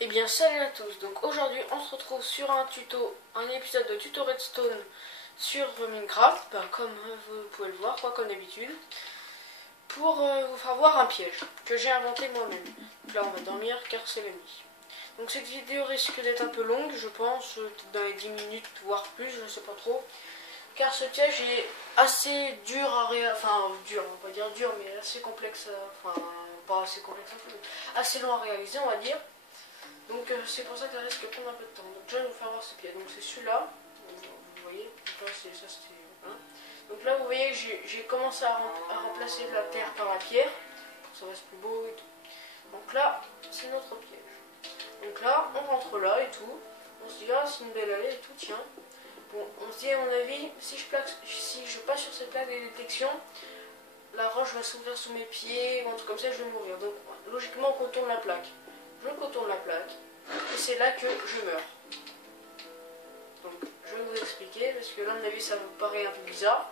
Eh bien salut à tous, donc aujourd'hui on se retrouve sur un épisode de tuto redstone sur Minecraft, comme vous pouvez le voir, comme d'habitude, pour vous faire voir un piège que j'ai inventé moi-même. Là on va dormir car c'est la nuit. Donc cette vidéo risque d'être un peu longue, je pense, dans les 10 minutes voire plus, je ne sais pas trop, car ce piège est assez dur à réaliser, enfin dur, on va pas dire dur, mais assez complexe, enfin pas assez complexe, assez long à réaliser on va dire. Donc c'est pour ça que ça risque de prendre un peu de temps. Donc je vais vous faire voir ce pied. Donc c'est celui-là. Vous voyez. Donc là c'est ça c'était. Hein. Donc là vous voyez j'ai commencé à remplacer la terre par la pierre. Pour que ça reste plus beau et tout. Donc là c'est notre piège. Donc là on rentre là et tout. On se dit ah c'est une belle allée et tout, tiens. Bon on se dit à mon avis si je passe sur cette plaque de détection, la roche va s'ouvrir sous mes pieds ou un truc comme ça, je vais mourir. Donc logiquement on contourne la plaque. Je contourne la plaque et c'est là que je meurs. Donc je vais vous expliquer parce que là à mon avis ça vous paraît un peu bizarre.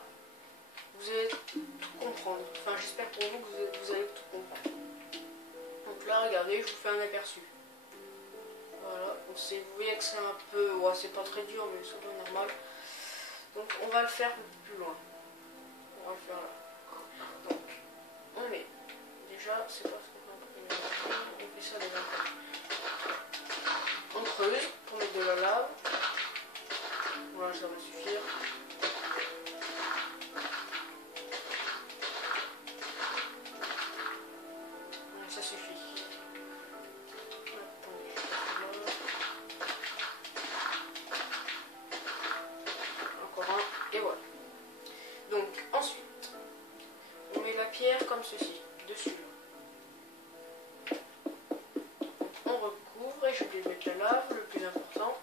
Vous allez tout comprendre. Enfin j'espère pour vous que vous allez tout comprendre. Donc là regardez, je vous fais un aperçu. Voilà, donc vous voyez que c'est un peu, ouais, c'est pas très dur mais c'est pas normal. Donc on va le faire un peu plus loin. On va le faire là. Donc on met déjà, c'est pas ce qu'on fait ça déjà. On creuse pour mettre de la lave. Voilà, ça va suffire. Donc, ça suffit. Attendez, encore un, et voilà. Donc ensuite, on met la pierre comme ceci, dessus. On recouvre et je vais mettre la lave, le plus important.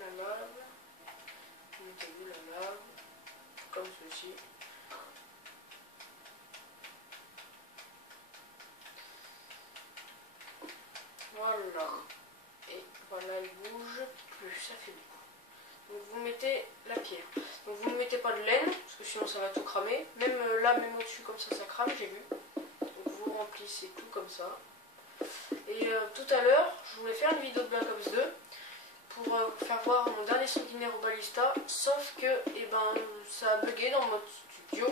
La lave, mettez-vous la lave, comme ceci. Voilà. Et voilà, elle bouge plus, ça fait beaucoup. Donc vous mettez la pierre. Donc vous ne mettez pas de laine, parce que sinon ça va tout cramer. Même là, même au-dessus, comme ça crame, j'ai vu. Donc vous remplissez tout comme ça. Et tout à l'heure, je voulais faire une vidéo de Black Ops 2 pour vous faire voir mon dernier sanguinaire au balista. Sauf que ça a bugué dans mon studio.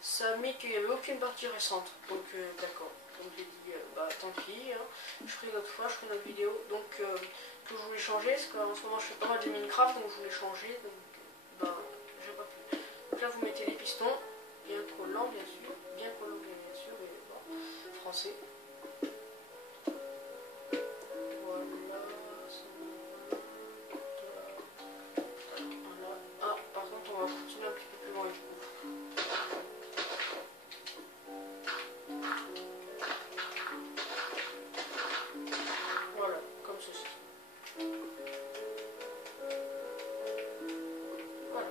Ça a mis qu'il n'y avait aucune partie récente. Donc d'accord. Comme j'ai dit, tant pis. Hein. Je ferai une autre fois, je ferai une autre vidéo. Donc que je voulais changer, parce qu'en ce moment je fais pas mal de Minecraft, donc je voulais changer. Donc j'ai pas pu. Donc là vous mettez les pistons, bien collants bien sûr, et bon, français. Voilà. Ah, par contre on va continuer un petit peu plus loin du coup. Voilà, comme ceci. Voilà.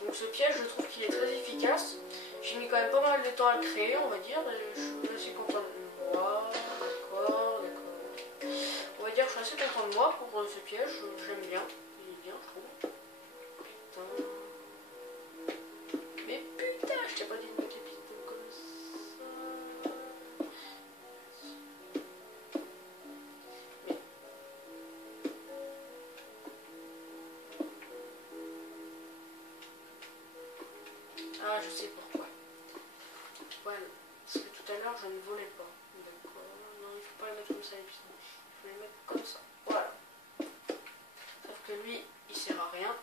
Donc ce piège, je trouve qu'il est très efficace. J'ai mis quand même pas mal de temps à le créer, on va dire. Je suis content de moi. D'accord. On va dire que je suis assez content de moi pour ce piège. J'aime bien. Il est bien, je trouve. Putain. Mais putain, je t'ai pas dit de mettre les pistons comme ça. Mais... Ah, je sais pourquoi. Voilà. Parce que tout à l'heure, je ne volais pas. D'accord. Non, il ne faut pas les mettre comme ça, les pistons. Il faut les mettre comme ça. Voilà. Sauf que lui, il sert à rien.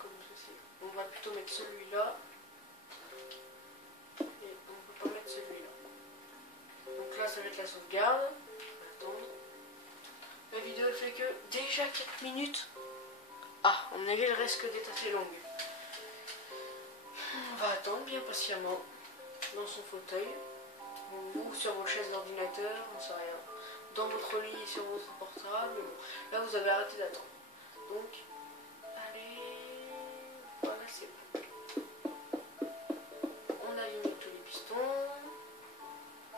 Comme ceci. On va plutôt mettre celui-là. Et on ne peut pas mettre celui-là. Donc là, ça va être la sauvegarde. On va attendre. La vidéo elle fait que déjà 4 minutes. Ah, à mon avis, elle risque d'être assez longue. On va attendre bien patiemment dans son fauteuil ou sur vos chaises d'ordinateur, on sait rien. Dans votre lit, sur votre portable. Bon. Là, vous avez arrêté d'attendre. Donc, allez, voilà, c'est bon. On aligne tous les pistons.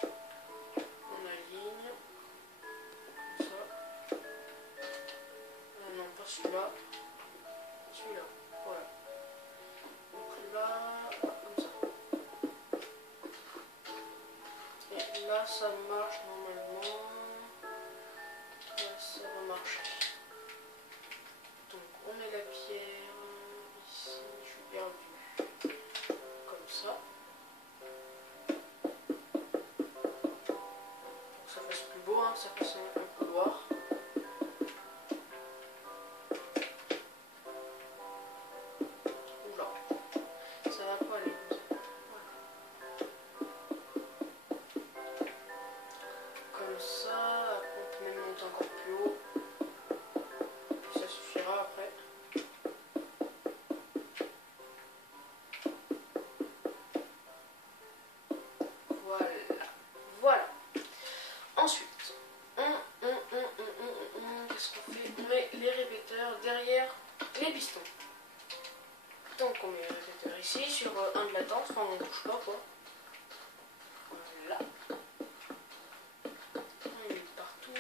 On aligne. Comme ça. Non, pas celui-là. Celui-là. Voilà. Donc là... ça marche normalement. Là, ça va marcher. Donc on met la pierre ici, je suis perdu. Comme ça. Pour que ça fasse plus beau, hein, que ça fasse un couloir. Oula, ça va pas aller comme ça. Voilà. Comme ça, après on peut même monter encore plus haut. Puis ça suffira après. Voilà. Ensuite, qu'est-ce qu'on fait? On met les répéteurs derrière les pistons. Donc on met le répéteur ici sur un de latence, enfin on ne touche pas quoi. Voilà. On les met partout.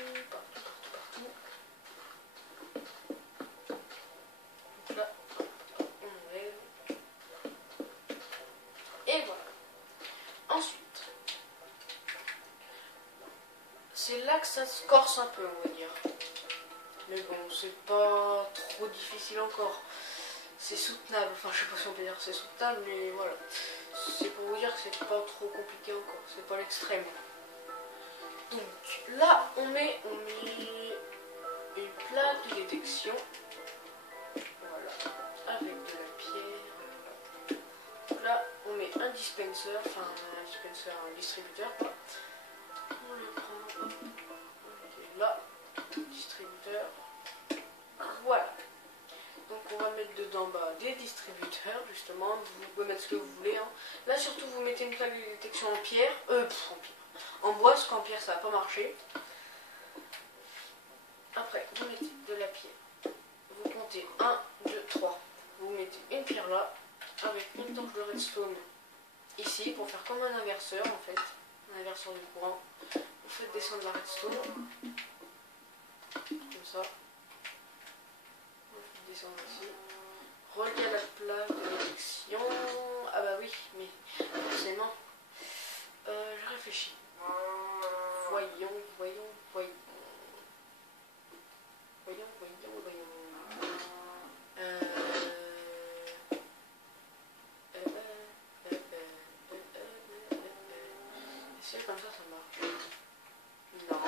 Donc là, on enlève. Et voilà. Ensuite, c'est là que ça se corse un peu, on va dire. Mais bon, c'est pas trop difficile encore. C'est soutenable. Enfin, je sais pas si on peut dire que c'est soutenable, mais voilà. C'est pour vous dire que c'est pas trop compliqué encore. C'est pas l'extrême. Donc là, on met une plaque de détection. Voilà. Avec de la pierre. Donc là, on met un dispenser. Enfin, un distributeur, quoi. On le prend. Hop, on le met là. Distributeur. Voilà. Donc on va mettre dedans des distributeurs justement. Vous pouvez mettre ce que vous voulez. Hein. Là surtout vous mettez une plaque de détection en pierre. En bois, parce qu'en pierre ça va pas marcher. Après vous mettez de la pierre. Vous comptez 1, 2, 3. Vous mettez une pierre là. Avec une torche de redstone ici pour faire comme un inverseur en fait. Un inverseur du courant. Vous faites descendre la redstone. Comme ça. Descendre ici. Relié à la plaque de détection. Ah bah oui, mais forcément. Je réfléchis. Voyons. Est-ce que comme ça marche? Non.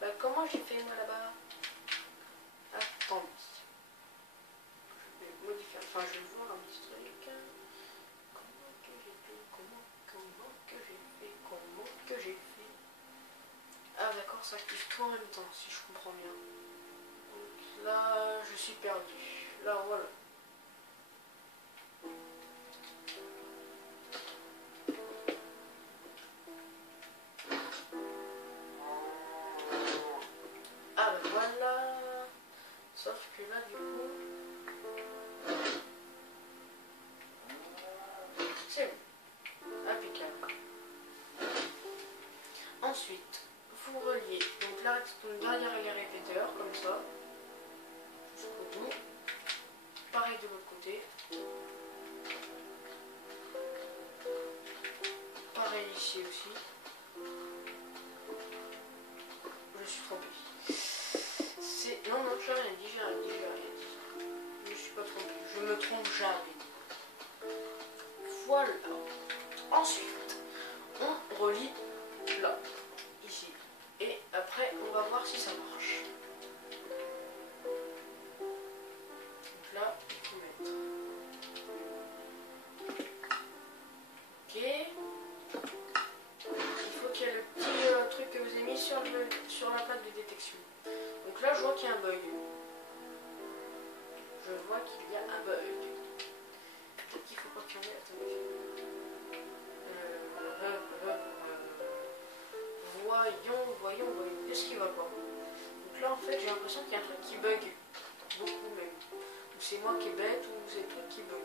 Bah comment j'ai fait moi là-bas? Attendez. Je vais modifier. Enfin, je vais voir un petit truc. Comment que j'ai fait? Ah d'accord, ça active tout en même temps, si je comprends bien. Donc là, je suis perdu. Là, voilà. Ah ben voilà. Sauf que là, du coup... c'est bon. Impeccable. Ensuite, vous reliez donc la redstone derrière les répéteurs, comme ça, jusqu'au bout. Pareil de l'autre côté. Pareil ici aussi. Je suis trompé. Non, j'ai rien dit. Je ne suis pas trompé. Je me trompe jamais. Voilà. Ensuite, on relie là, ici. Et après, on va voir si ça marche. Donc là, il faut mettre. Ok. Il faut qu'il y ait le petit truc que vous avez mis sur la plaque de détection. Donc là, je vois qu'il y a un bug. Peut-être qu'il faut pas qu'il y en ait. Attendez. Voyons. Qu'est-ce qui va pas? Donc là, en fait, j'ai l'impression qu'il y a un truc qui bug. Beaucoup même. Ou c'est moi qui est bête, ou c'est le truc qui bug.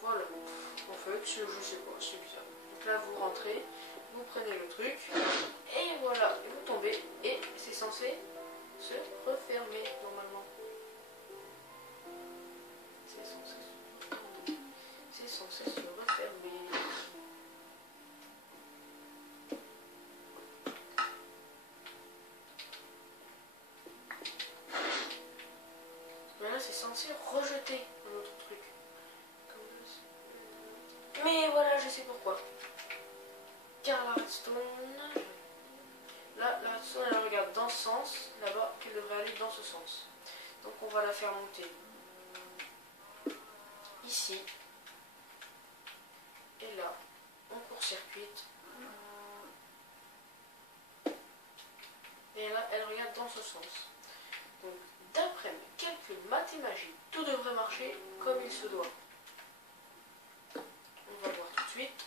Voilà. En fait, je sais pas, c'est bizarre. Donc là, vous rentrez, vous prenez le truc, et voilà, et vous tombez, et c'est censé se refermer normalement. C'est censé se refermer. c'est censé rejeter un autre truc. Mais voilà, je sais pourquoi. Car la redstone, là, la redstone elle regarde dans ce sens, là-bas, qu'elle devrait aller dans ce sens. Donc on va la faire monter ici. Et là, on court-circuite. Et là, elle regarde dans ce sens. Donc, d'après mes calculs mathématiques, tout devrait marcher comme il se doit. On va voir tout de suite.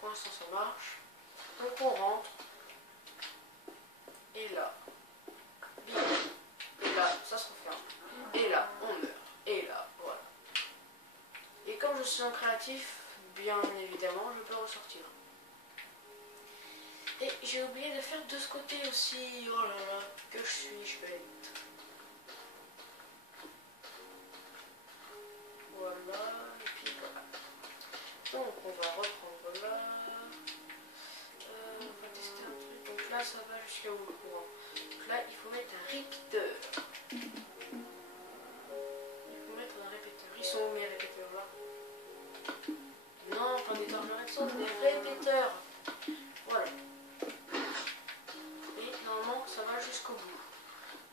Pour l'instant, ça marche. Donc, on rentre. Et là, bim. Et là, ça se referme. Et là, on meurt. Et là, voilà. Et comme je suis un créatif, bien évidemment, je peux ressortir. Et j'ai oublié de faire de ce côté aussi. Oh là là, que je suis bête. Voilà, et puis voilà. Donc on va reprendre là. On va tester un truc. Donc là, ça va jusqu'à où le courant. Donc là, il faut mettre un répéteur. Il faut mettre un répéteur. Ils sont où mes répéteurs là? Non, pas des torches redstone, des répéteurs. Voilà. Ça va jusqu'au bout.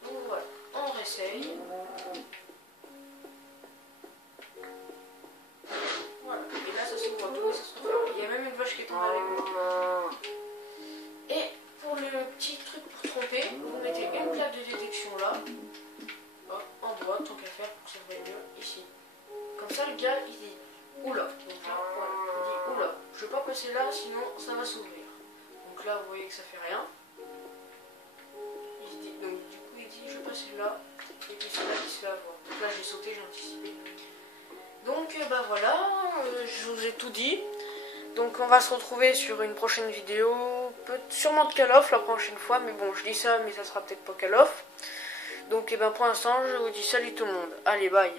Donc voilà, on réessaye. Voilà, et là ça s'ouvre tout et ça se referme. Il y a même une vache qui est tombée avec moi. Et pour le petit truc pour tromper, vous mettez une plaque de détection là, en bois, tant qu'à faire pour que ça se voie mieux, ici. Comme ça le gars il dit oula. Donc là, voilà, il dit oula, je veux pas passer là sinon ça va s'ouvrir. Donc là vous voyez que ça fait rien. Donc du coup il dit je passe là et puis c'est là qu'il se fait avoir. Donc là j'ai sauté, j'ai anticipé. Donc bah voilà, je vous ai tout dit. Donc on va se retrouver sur une prochaine vidéo, sûrement de Call of la prochaine fois, mais bon je dis ça mais ça sera peut-être pas Call of. Donc et ben pour l'instant je vous dis salut tout le monde, allez bye.